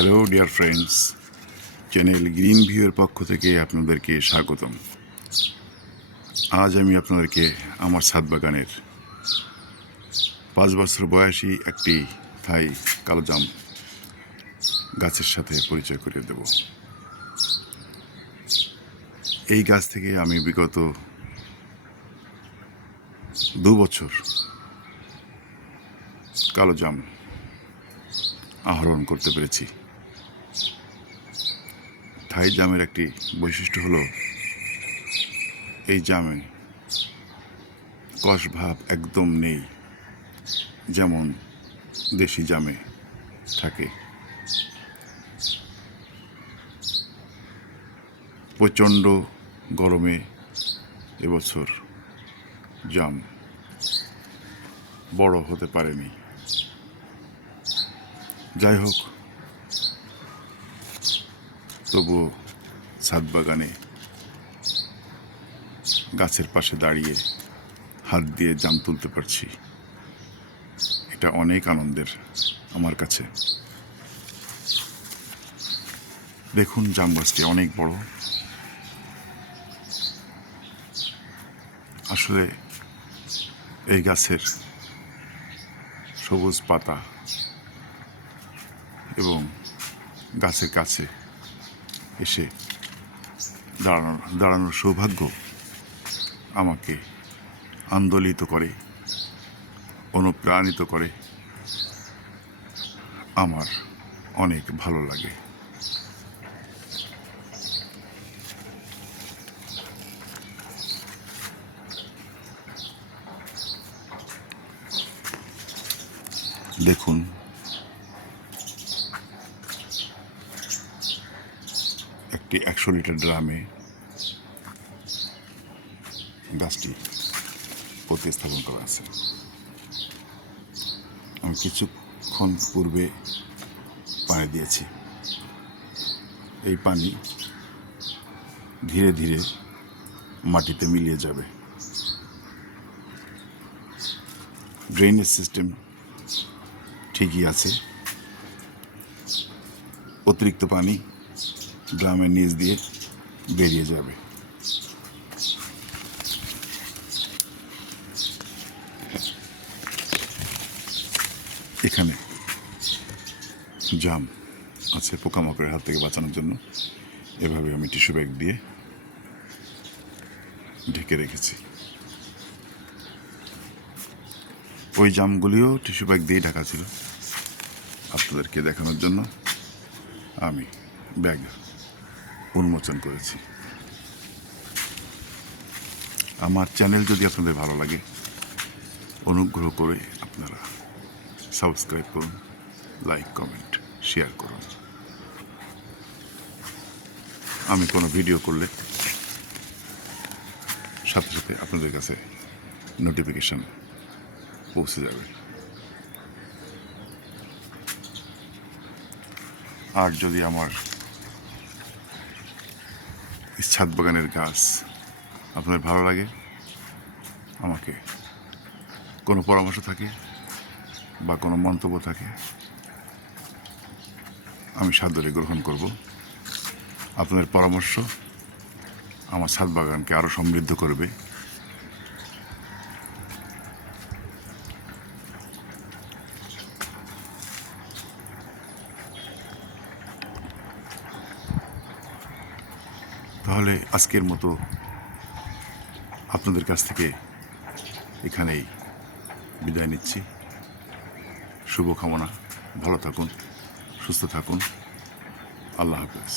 Hello dear friends, channel green ভিউয়ের পক্ষ থেকে আপনাদেরকে স্বাগতম। আজ আমি আপনাদেরকে আমার ছাদ বাগানের 5 বছর বয়সী একটি থাই কালোজাম গাছের সাথে পরিচয় করিয়ে দেব। এই গাছ থেকে আমি বিগত 2 বছর কালোজাম আহরণ করতে পেরেছি। থাই জামের একটি বৈশিষ্ট্য হলো এই জামে কষ ভাব একদম নেই, যেমন দেশি জামে থাকে। প্রচণ্ড গরমে এবছর জাম বড় হতে পারেনি। যাই হোক, তবুও ছাদ বাগানে গাছের পাশে দাঁড়িয়ে হাত দিয়ে জাম তুলতে পারছি, এটা অনেক আনন্দের আমার কাছে। দেখুন, জাম গাছটি অনেক বড়। আসলে এই গাছের সবুজ পাতা এবং গাছের কাছে এসে দাঁড়ানোর সৌভাগ্য আমাকে আন্দোলিত করে, অনুপ্রাণিত করে। আমার অনেক ভালো লাগে। দেখুন, একটি 100 লিটার ড্রামে গাছটি প্রতিস্থাপন করা আছে। আমি কিছুক্ষণ পূর্বে পানি দিয়েছি। এই পানি ধীরে ধীরে মাটিতে মিলিয়ে যাবে। ড্রেনেজ সিস্টেম ঠিকই আছে। অতিরিক্ত পানি ড্রামের নিচ দিয়ে বেরিয়ে যাবে। এখানে জাম আছে পোকামাকড়ের হাত থেকে বাঁচানোর জন্য। এভাবে আমি টিস্যু ব্যাগ দিয়ে ঢেকে রেখেছি। ওই জামগুলিও টিস্যু ব্যাগ দিয়ে ঢাকা ছিল। আপনাদেরকে দেখানোর জন্য আমি ব্যাগ উন্মোচন করেছি। আমার চ্যানেল যদি আপনাদের ভালো লাগে, অনুগ্রহ করে আপনারা সাবস্ক্রাইব করুন, লাইক, কমেন্ট, শেয়ার করুন। আমি কোনো ভিডিও করলে সাথে সাথে আপনাদের কাছে নোটিফিকেশন পৌঁছে যাবে। আর যদি আমার ছাদ বাগানের গাছ আপনাদের ভালো লাগে, আমাকে কোনো পরামর্শ থাকে বা কোনো মন্তব্য থাকে, আমি সাদরে গ্রহণ করব। আপনাদের পরামর্শ আমার ছাদ বাগানকে আরও সমৃদ্ধ করবে। তাহলে আজকের মতো আপনাদের কাছ থেকে এখানেই বিদায় নিচ্ছি। শুভকামনা, ভালো থাকুন, সুস্থ থাকুন। আল্লাহ হাফেজ।